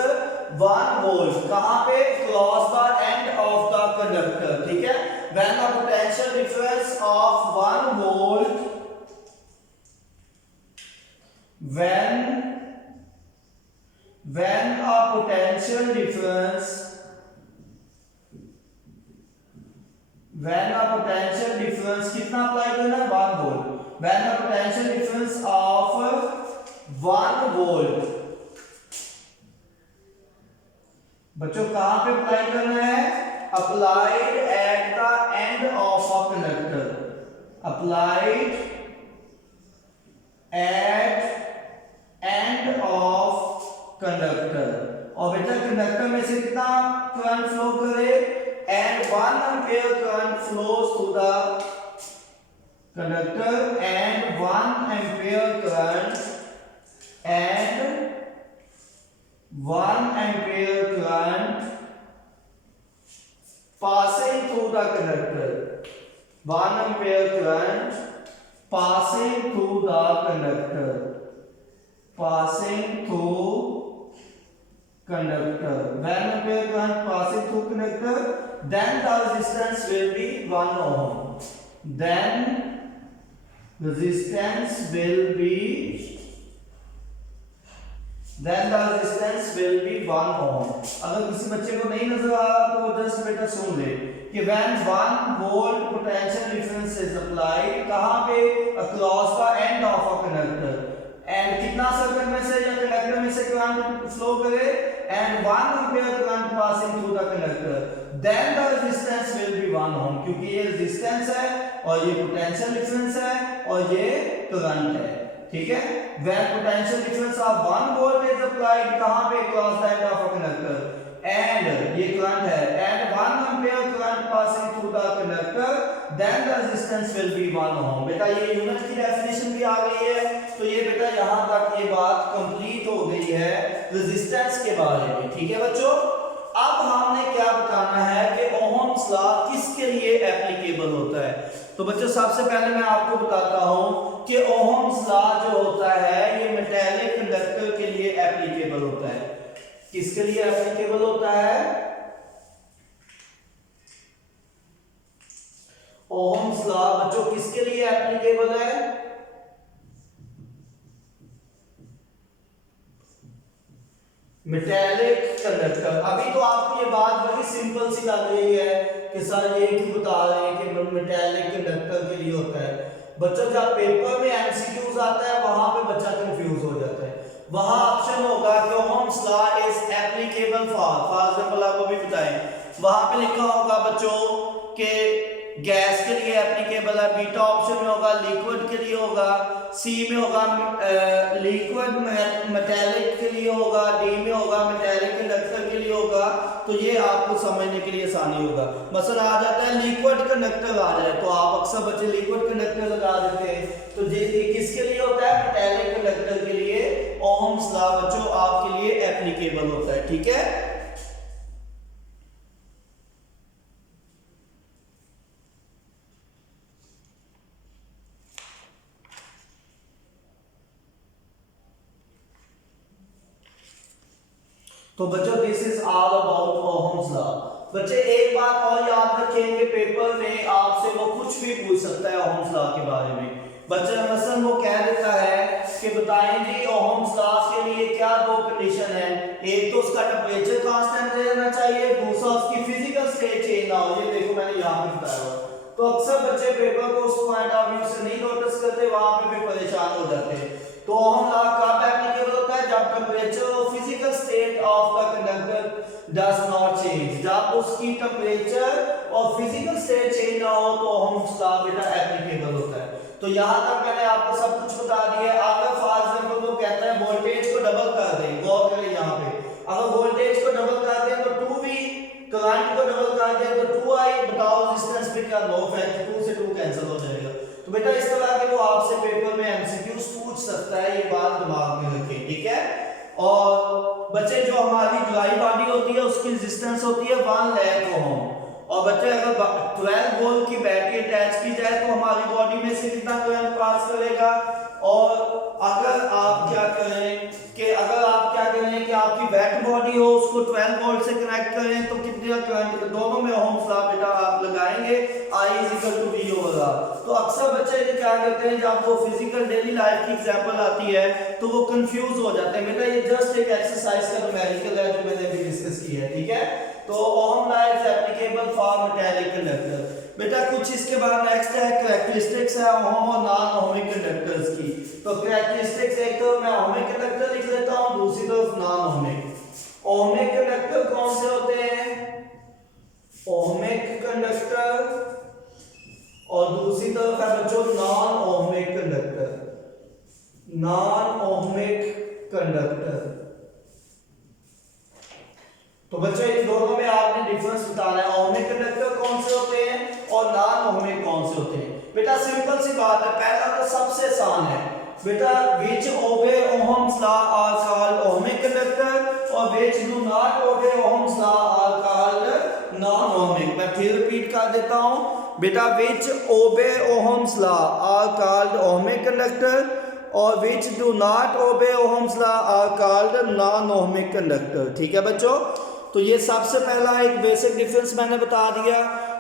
1 volt, कहां पे? Cross the end of the conductor, ठीक है। When the potential difference of 1 volt, when potential difference कितना apply करना है 1 volt when the potential difference of 1 volt बच्चों कहां पे अप्लाई करना है applied at the end of a conductor applied at end of conductor और बेटा कंडक्टर में से कितना करंट फ्लो करे and 1 ampere current flows through the conductor and 1 ampere current passing through the conductor 1 ampere current passing through the conductor when ampere current passing through conductor then the resistance will be 1 ohm then resistance will be 1 ohm अगर किसी बच्चे को नहीं नजर आ रहा तो just बेटा सुन ले कि when 1 volt potential difference is applied कहां पे across the end of a conductor and कितना सर्किट में से या कंडक्टर में से करंट फ्लो करे and 1 ampere current passing through the conductor then the resistance will be 1 ohm क्योंकि ये रेजिस्टेंस है और ये पोटेंशियल डिफरेंस है और ये करंट है ठीक है when potential difference of 1 volt is applied कहां पे across the end of a conductor and ये करंट है and 1 ampere current passing through the conductor then the resistance will be 1 ohm बेटा ये यूनिट की डेफिनेशन भी आ गई है तो ये बेटा यहां तक ये बात कंप्लीट हो गई है रेजिस्टेंस के बारे में ठीक है बच्चों अब हमने क्या बताना है कि ओहम्स लॉ किसके लिए एप्लीकेबल होता है तो बच्चों सबसे पहले मैं आपको बताता हूं कि ओहम्स लॉ जो होता है ये मेटालिक कंडक्टर के लिए एप्लीकेबल होता है किसके लिए एप्लीकेबल होता है ओहम्स लॉ बच्चों किसके लिए एप्लीकेबल है मेटालिक कंडक्टर अभी तो आपको ये बात बड़ी सिंपल सी लग रही है कि सर ये क्यों बता रहे हैं कि मेटालिक कंडक्टर के लिए होता है बच्चों जब पेपर में एमसीक्यूज आता है वहां पे बच्चा कंफ्यूज हो जाता है वहां ऑप्शन होगा कि Ohm's law is applicable for example आपको भी बताएं वहां पे लिखा होगा बच्चों कि गैस के लिए एप्लीकेबल है बीटा ऑप्शन में होगा लिक्विड के लिए होगा सी में होगा लिक्विड मेटालिक के लिए होगा डी में होगा मेटालिक कंडक्टर के लिए होगा तो ये आपको समझने के लिए आसानी होगा मसला आ जाता है लिक्विड कंडक्टर आ जाए तो आप अक्सर बच्चे लिक्विड कंडक्टर लगा देते हैं तो ये किसके लिए होता है मेटालिक कंडक्टर के लिए ओहम्स लॉ बच्चों आपके लिए एप्लीकेबल होता है ठीक है तो बच्चों this is all about Ohm's law बच्चे एक बात और याद रखेंगे पेपर में आपसे वो कुछ भी पूछ सकता है ओहम्स लॉ के बारे में बच्चे मसलन वो कह देता है कि बताएं जी ओहम्स लॉ के लिए क्या दो कंडीशन है एक तो उसका टेंपरेचर कांस्टेंट रहना चाहिए दूसरा उसकी फिजिकल स्टेट चेंज ना हो ये देखो मैंने यहां पे बताया हुआ तो अक्सर बच्चे पेपर को उस पॉइंट ऑफ व्यू से नहीं नोटिस करते वहां पे भी परेशान हो जाते हैं तो ओहम लॉ कब एप्लीकेबल होता है जब टेंपरेचर और physical state of the conductor does not change जब उसकी टेंपरेचर और फिजिकल स्टेट चेंज ना हो तो ओहम्स लॉ बेटा एप्लीकेबल होता है तो यहां तक मैंने आपको सब कुछ बता दिया अगर फॉर एग्जांपल वो कहता है वोल्टेज को डबल कर दें गौर करें यहां पे अगर वोल्टेज को डबल कर दें तो 2v करंट को डबल कर दें तो 2i बताओ रेजिस्टेंस पे क्या लो फैक्टर 2 से 2 कैंसिल हो जाएगा तो बेटा इस तरह के वो आपसे पेपर में एमसीक्यूज पूछ सकता है ये बात दिमाग में रखें ठीक है और बच्चे जो हमारी ड्राई बॉडी होती है उसकी रेजिस्टेंस होती है 1 लाख ओम और बच्चे अगर 12 वोल्ट की बैटरी अटैच की जाए तो हमारी बॉडी में से कितना करंट पास करेगा और अगर आप क्या करें कि आपकी वेट बॉडी हो उसको 12 वोल्ट से कनेक्ट करें तो कितने करंट दोनों में ओहम्स लॉ बेटा आप लगाएंगे I टू वी होगा। तो अक्सर बच्चे ये क्या करते हैं, जब वो फिजिकल डेली लाइफ की एग्जांपल आती है तो वो कंफ्यूज हो जाते हैं। बेटा ये जस्ट एक एक्सरसाइज का न्यूमेरिकल है जो मैंने अभी डिस्कस किया है, ठीक है। तो ohm law is applicable for metallic conductor. बेटा कुछ इसके बाद नेक्स्ट है कैरेक्टरिस्टिक्स है ओहम और नॉन ओहमिक कंडक्टर्स की। तो कैरेक्टरिस्टिक्स एक तो मैं ओहमिक कंडक्टर लिख लेता हूं, दूसरी तरफ नॉन ओहमिक। ओहमिक कंडक्टर कौन से होते हैं, ओहमिक कंडक्टर, और दूसरी तरफ है बच्चों non ohmic conductor. Non ohmic conductor. तो बच्चों इन दोनों में आपने डिफरेंस बताना है, ओहमिक कंडक्टर कौन से होते हैं और नॉन ओहमिक कौन से होते हैं। बेटा सिंपल सी बात है, पहला तो सबसे आसान है बेटा, which obey Ohm's law are called ohmic conductor और which do not obey Ohm's law are called non ohmic। मैं फिर रिपीट कर देता हूं बेटा, which obey Ohm's law are called ohmic conductor और which do not obey Ohm's law are called non ohmic conductor। ठीक है बच्चों, तो ये सबसे पहला एक बेसिक डिफरेंस मैंने बता दिया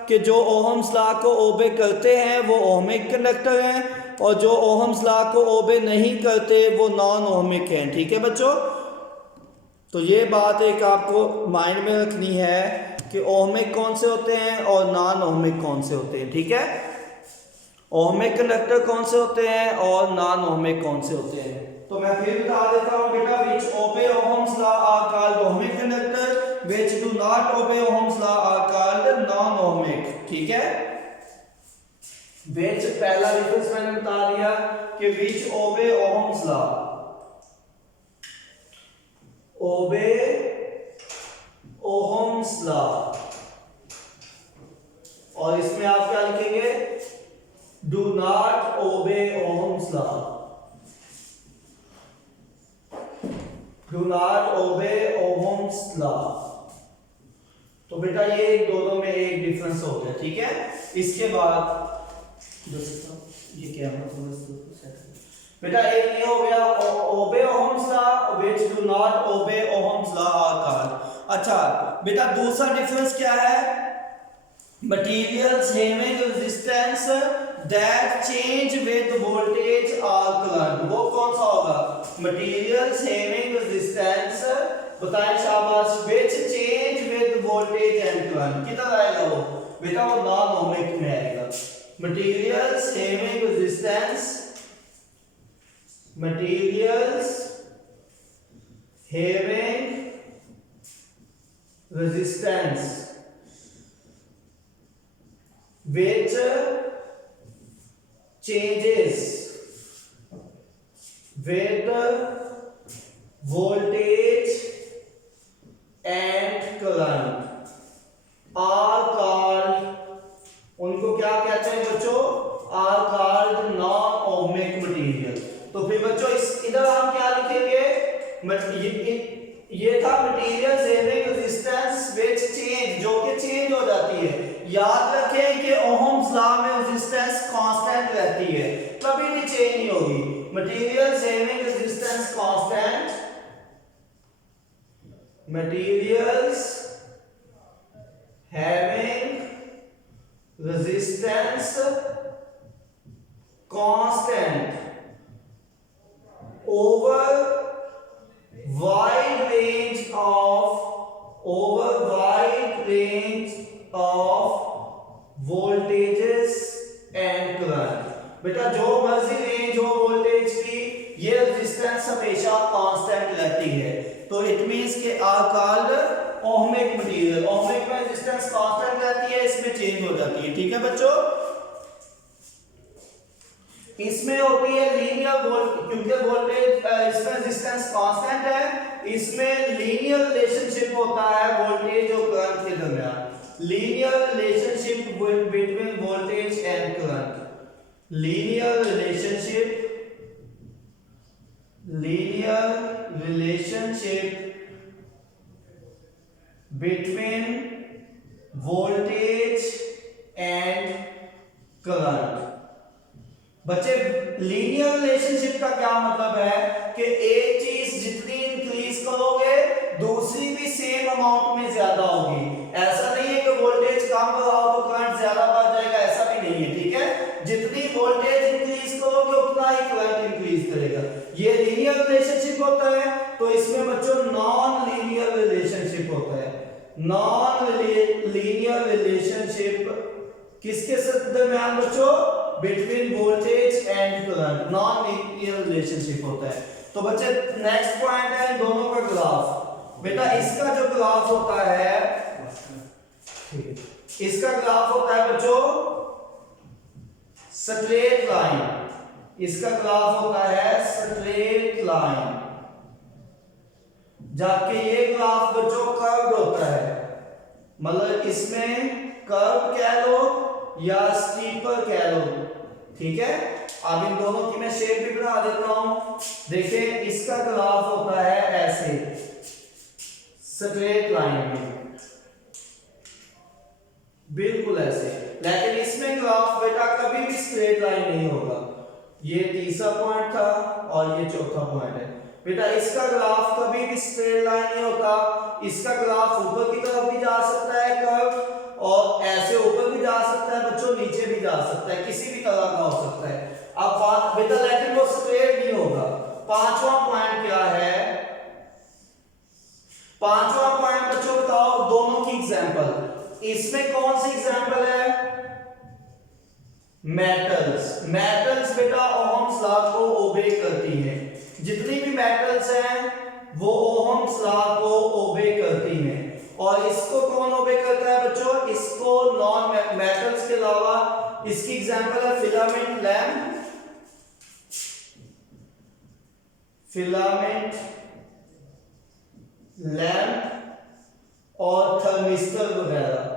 कि जो ओहम्स लॉ को ओबे करते हैं वो ओहमिक कंडक्टर हैं और जो ओहम्स लॉ को ओबे नहीं करते वो नॉन ओहमिक हैं। ठीक है बच्चों, तो ये बात एक आपको माइंड में रखनी है कि ओहमिक कौन से होते हैं और नॉन ओहमिक कौन से होते हैं। ठीक है, ओहमिक कंडक्टर कौन से होते हैं और नॉन ओहमिक कौन से होते हैं। तो मैं फिर बता देता हूं बेटा, which obey Ohm's law are called ohmic conductor, which do not obey Ohm's law are called non ohmic। ठीक है, which पहला डिफरेंस मैंने बता दिया कि which obey Ohm's law, obey Ohm's law, और इसमें आप क्या लिखेंगे, do not obey Ohm's law, do not obey Ohm's law। तो बेटा ये दोनों में एक डिफरेंस हो गया। ठीक है, इसके बाद ये क्या बेटा, एक ये हो गया obey Ohm's law which do not obey Ohm's law are called। अच्छा बेटा दूसरा डिफरेंस क्या है, materials having resistance that change with voltage or current। वो कौन सा होगा, materials having resistance, बताएं शाबाश, which change with voltage and current। किधर आएगा वो बेटा, वो नॉन ओहमिक में आएगा। materials having resistance, materials having resistance which changes with voltage and current are called, उनको क्या कहते हैं बच्चों, are called non ohmic material। तो फिर बच्चों इधर हम क्या लिखेंगे, ये था material having resistance which change, जो कि चेंज हो जाती है। याद रखें कि ओहम्स लॉ में रेजिस्टेंस कांस्टेंट रहती है, कभी भी चेंज नहीं होगी। Material having resistance constant, materials having resistance constant over wide range of voltages and current। बेटा जो मर्जी रेंज हो वोल्टेज की, ये रेजिस्टेंस हमेशा कांस्टेंट रहती है। तो इट मींस के are called ohmic material. Ohmic में रेजिस्टेंस कांस्टेंट रहती है, इसमें चेंज हो जाती है। ठीक है बच्चों, इसमें होती है लीनियर क्योंकि वोल्टेज इसमें रेजिस्टेंस कांस्टेंट है, इसमें लीनियर रिलेशनशिप होता है वोल्टेज और करंट के दरमियान। Linear relationship between voltage and current, linear relationship between voltage and current. बच्चे लीनियर रिलेशनशिप का क्या मतलब है कि एक चीज जितनी इंक्रीज करोगे दूसरी भी सेम अमाउंट में ज्यादा होगी। ऐसा नहीं है कि वोल्टेज कम बढ़ाओ तो करंट ज्यादा बढ़ जाएगा, ऐसा भी नहीं है। जितनी वोल्टेज इंक्रीज करोगे उतना ही करंट इंक्रीज करेगा। ये लीनियर रिलेशनशिप होता है, तो इसमें बच्चों नॉन लीनियर रिलेशनशिप होता है। नॉन लीनियर रिलेशनशिप किसके दरमियान बच्चों? Between voltage and current, non linear relationship होता है। तो बच्चे नेक्स्ट पॉइंट है दोनों का ग्राफ। बेटा इसका जो ग्राफ होता है, इसका ग्राफ होता है बच्चों स्ट्रेट लाइन। इसका ग्राफ होता है स्ट्रेट लाइन, जबकि ये ग्राफ बच्चों कर्व्ड होता है। मतलब इसमें कर्व कह लो या स्टीपर कह लो, ठीक है। अब इन दोनों की मैं शेप भी बना देता हूं। देखिए इसका ग्राफ होता है ऐसे स्ट्रेट लाइन में, बिल्कुल ऐसे, लेकिन इसमें ग्राफ बेटा कभी भी स्ट्रेट लाइन नहीं होगा। ये तीसरा पॉइंट था और ये चौथा पॉइंट है। बेटा इसका ग्राफ कभी भी स्ट्रेट लाइन नहीं होता। इसका ग्राफ ऊपर की तरफ भी जा सकता है कर्व, और ऐसे ऊपर भी जा सकता है बच्चों, नीचे भी जा सकता है, किसी भी तरह का हो सकता है। अब बेटा लेकिन वो स्ट्रेट नहीं होगा। पांचवा पॉइंट क्या है? पांचवा पॉइंट बच्चों बताओ दोनों की एग्जांपल। इसमें कौन सी एग्जांपल है? मेटल्स। मेटल्स बेटा ओहम्स लॉ को ओबे करती हैं। जितनी भी मेटल्स हैं वो ओहम्स लॉ को ओबे करती हैं। और इसको कौन ओबे करता है बच्चों? इसको नॉन मेटल्स के अलावा इसकी एग्जांपल है फिलामेंट लैंप, फिलामेंट लैंप और थर्मिस्टर वगैरह।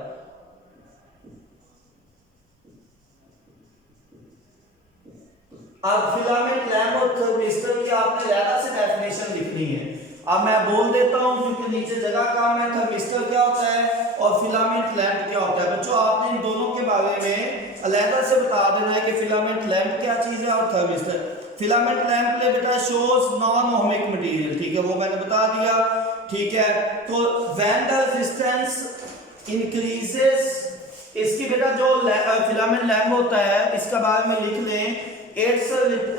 अब फिलामेंट लैंप और थर्मिस्टर की आपने ज्यादा से डेफिनेशन लिखनी है। अब मैं बोल देता हूं क्योंकि नीचे जगह कम है। थर्मिस्टर क्या होता है और फिलामेंट लैंप क्या होता है? बच्चों आपने इन दोनों के बारे में अलग से बता देना है कि फिलामेंट लैंप क्या चीज है और थर्मिस्टर। फिलामेंट लैंप ले बेटा शोज नॉन ओहमिक मटेरियल, ठीक है, वो मैंने बता दिया, ठीक है। तो व्हेन द रेजिस्टेंस इंक्रीजेस, इसकी बेटा जो फिलामेंट लैंप होता है इसका बारे में लिख लें। It's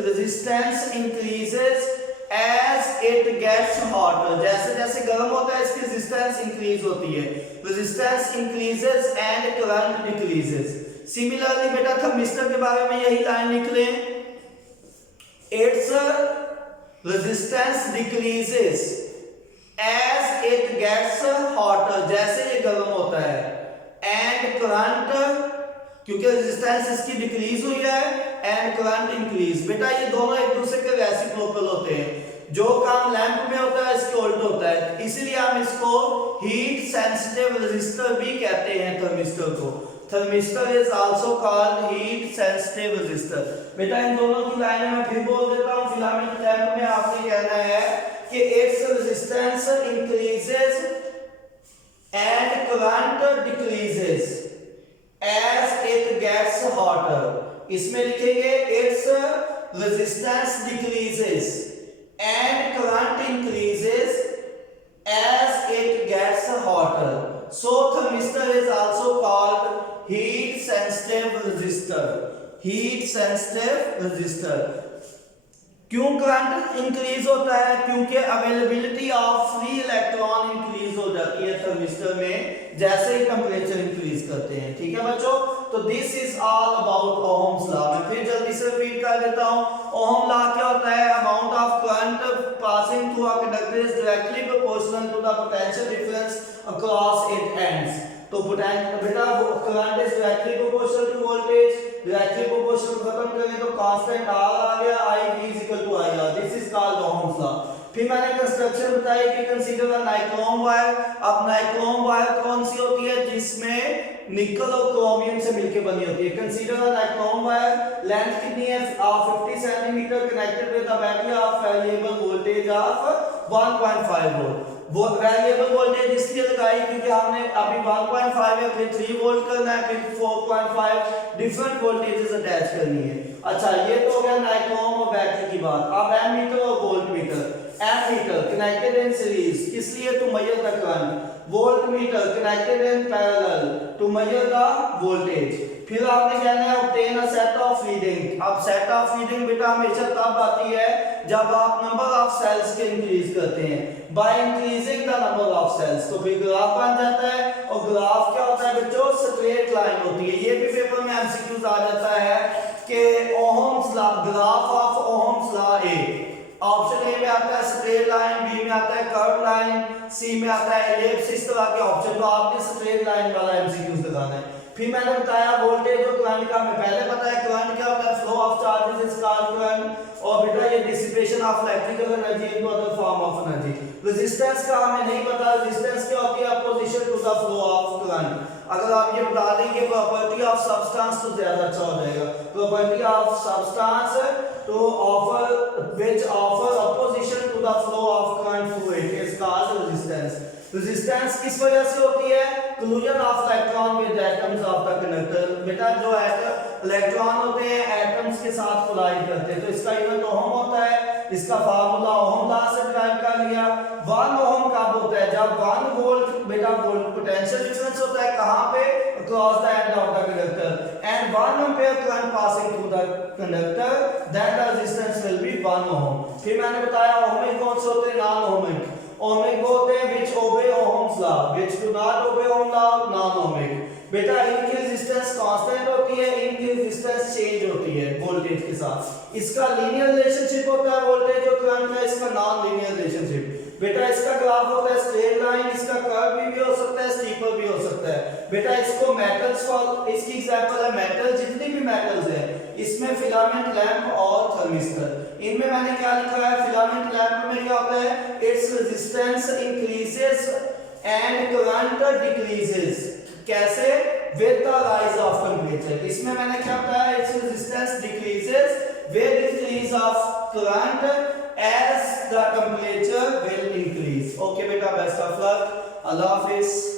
resistance increases as it gets hotter, जैसे जैसे गर्म होता है इसकी रेजिस्टेंस इंक्रीज होती है। Resistance increases and current decreases. Similarly बेटा थर्मिस्टर के बारे में यही लाइन लिख लें। It's resistance decreases as it gets hotter, जैसे ये गर्म होता है, एंड करंट, क्योंकि रेजिस्टेंस इसकी डिक्रीज हुई है, एंड करंट इंक्रीज। बेटा ये दोनों एक दूसरे के रेसिप्रोकल होते हैं। जो काम लैंप में होता है इसके उल्ट होता है, इसीलिए हम इसको हीट सेंसिटिव रेजिस्टर भी कहते हैं थर्मिस्टर को। Thermistor is also called heat sensitive resistor. बेटा इन दोनों की लाइनें मैं फिर बोल देता हूं। फिलामेंट लैंप में आपने कहना है कि it's resistance increases and current decreases as it gets hotter। इसमें लिखेंगे its resistance decreases and current increases as it gets hotter। So thermistor is also called heat sensitive resistor। heat sensitive resistor। क्यों current increase होता है? क्योंकि availability of free electron increase हो जाती है thermistor में जैसे ही टेंपरेचर इंक्रीज करते हैं, ठीक है बच्चों। तो this is all about Ohm's law. मैं फिर जल्दी से रिपीट कर देता हूं। ओहम लॉ क्या होता है? Amount of current passing through a conductor is directly proportional to the potential difference across it ends. तो पोटेंशियल बेटा current is directly proportional to voltage. Directly proportional खत्म करें तो कांस्टेंट R आ गया, I V = IR। This is called Ohm's law. फिर मैंने construction बताई कि कंसीडर अ नाइक्रोम वायर। अब नाइक्रोम वायर कौन सी होती है? जिसमें निकल और क्रोमियम से मिलकर बनी होती है। Consider a nichrome wire, length कितनी है? 50 centimetre, connected with a battery of variable voltage of 1.5 volt. वो वेरिएबल वोल्टेज इसलिए लगाई क्योंकि हमने अभी 1.5 है, फिर 3 वोल्ट करना है, फिर 4.5, डिफरेंट वोल्टेजेस अटैच करनी है। अच्छा ये तो हो गया नाइक्रोम और बैटरी की बात। अब एमीटर और voltmeter. Ammeter connected in series, किस लिए? To measure the current. Voltmeter connected in parallel to measure the voltage. फिर आपने कहना है obtain a set of feeding, अब सेट ऑफ फीडिंग बेटा हमेशा तब आती है जब आप नंबर ऑफ सेल्स के इंक्रीज करते हैं, by increasing the number of cells, तो फिर ग्राफ बन जाता है। और ग्राफ क्या होता है बच्चों, स्ट्रेट लाइन होती है। ये भी पेपर में एमसीक्यूज आ जाता है कि Ohm's law, graph of Ohm's law A, option A में आता है स्ट्रेट लाइन, बी में आता है कर्व लाइन, सी में आता है एलिप्स, इस तरह के ऑप्शन, तो आपने स्ट्रेट लाइन वाला एमसीक्यूज लगाना है। फिर मैंने बताया वोल्टेज और करंट का, हमें पहले पता है करंट क्या होता है, flow of charges is called current, और बेटा ये dissipation of electrical energy into other form of energy. Resistance का हमें नहीं पता, रेजिस्टेंस क्या होती है, opposition to the flow of current. अगर आप ये बता देंगे प्रॉपर्टी ऑफ सब्सटेंस तो ज्यादा अच्छा हो जाएगा, प्रॉपर्टी ऑफ सब्सटेंस तो offer which offer opposition to the flow of current through it is called resistance. Resistance किस वजह से होती है, collision of electron with atoms of the conductor, बेटा जो इलेक्ट्रॉन होते हैं एटम्स के साथ कोलाइड करते हैं, तो इसका यूनिट ओहम होता है, इसका फार्मूला ओहम लॉ से डिराइव कर लिया। 1 ओहम कब होता है, जब 1 वोल्ट बेटा वोल्ट पोटेंशियल डिफरेंस होता है कहां पे, across the end of the conductor, and 1 ampere current passing through the conductor, then the resistance will be 1 ohm. फिर मैंने बताया ओहमिक कौन से होते हैं, नॉन ओहमिक। ओहमिक वो होते हैं which obey Ohm's law, which do not obey Ohm's law, non ohmic। बेटा इनकी रेजिस्टेंस कांस्टेंट होती है, इनकी रेजिस्टेंस चेंज होती है वोल्टेज के साथ। इसका लीनियर रिलेशनशिप होता है वोल्टेज और करंट का, इसका नॉन लीनियर रिलेशनशिप। बेटा इसका ग्राफ होता है स्ट्रेट लाइन, इसका कर्व भी हो सकता है, स्टीपर भी हो सकता है। बेटा इसको मेटल्स फॉर, इसकी एग्जांपल है मेटल, जितनी भी मेटल्स है इसमें फिलामेंट लैंप और थर्मिस्टर। इनमें मैंने क्या लिखा है, फिलामेंट लैंप में क्या होता है, its resistance increases and current decreases, कैसे, with the rise of temperature. इसमें मैंने क्या बताया, its resistance decreases with increase of current as the temperature will increase. Okay बेटा, बेस्ट ऑफ लक, अल्लाह हाफिज।